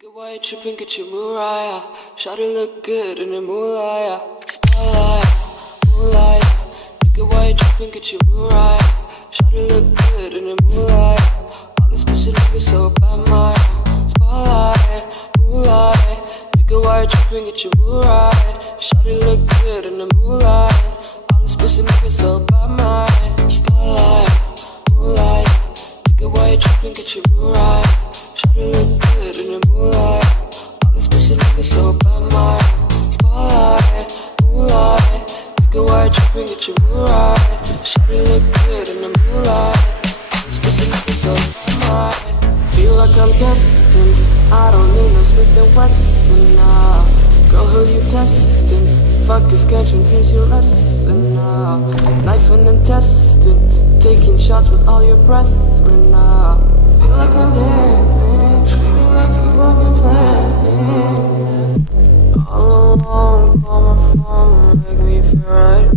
Nigga, why you tripping? Get your Mariah. Shawty look good in the moonlight. Spotlight, moonlight. Nigga, why you tripping? Get your Mariah. Shawty look good in the moonlight. All these pussy niggas so bad, my spotlight, moonlight. Nigga, why you tripping? Get your Mariah. Shawty look good in the moonlight. All these pussy niggas so bad, my spotlight, moonlight. Nigga, why you tripping? Get your Mariah. Shawty look good in the moonlight. All these pussy niggas so bad, my spotlight, moonlight. Nigga, why you tripping? Get your Mariah. Shawty look good in the moonlight. All these pussy niggas so bad, my. Feel like I'm destined. I don't need no Smith & Wesson now. Girl, who you testing? Fuck is catching, here's your lesson now. Knife and intestine, taking shots with all your brethren now. Feel like I'm dead, man. Feeling like you broken plan, man. All alone, call my phone, make me feel right.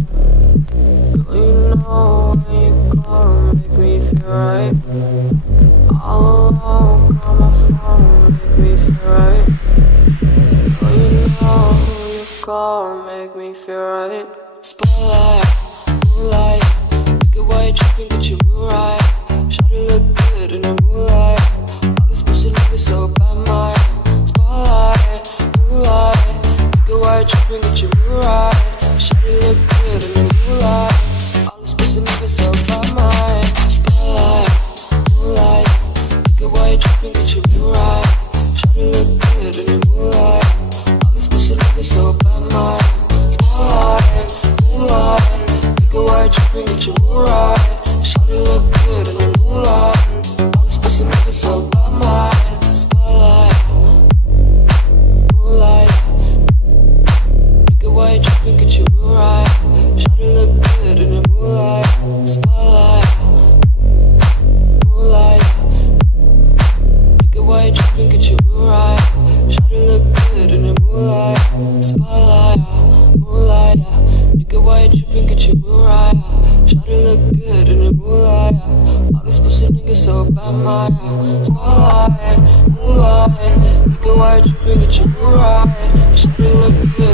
Girl, you know when you call, make me feel right. All alone, call my phone, make me feel right. Girl, you know who you call, make me feel right. Spotlight, moonlight. Nigga, why you tripping? Get your Mariah. Shawty look good in the moonlight. All these pussy niggas so bad, my spotlight, moonlight. Nigga, why you tripping? Get your Mariah. Shawty look good in the moonlight. All these pussy niggas so bad, my spotlight, moonlight. Nigga, why you tripping? Get your Mariah. Shawty look good in the moonlight. All these pussy niggas so bad, my spotlight, moonlight. Nigga, why you tripping? Get your Mariah. Shawty look good in the moonlight. All these pussy niggas so bad, my spotlight, moonlight. Nigga, why you tripping? Get your Mariah. Shawty look good in the moonlight. Spotlight, moonlight. Nigga, why you tripping? Get your Mariah. Shawty look good in the moonlight. Spotlight, moonlight. Nigga, why you tripping? Get your Mariah. Shawty look good in the moonlight. All these pussy niggas so bad, my spotlight, moonlight. Nigga, why you tripping? Get your Mariah. Shawty look good